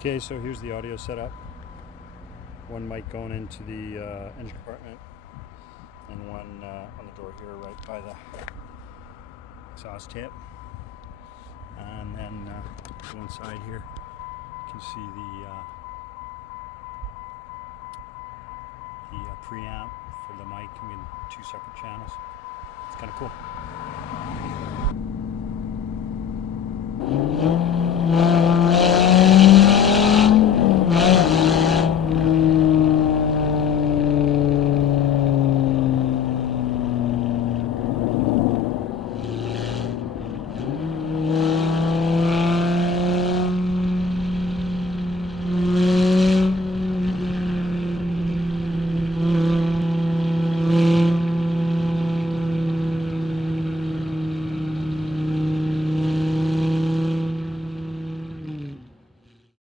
Okay, so here's the audio setup. One mic going into the engine compartment, and one on the door here, right by the exhaust tip. And then go inside here. You can see the preamp for the mic. I'm in two separate channels. It's kind of cool.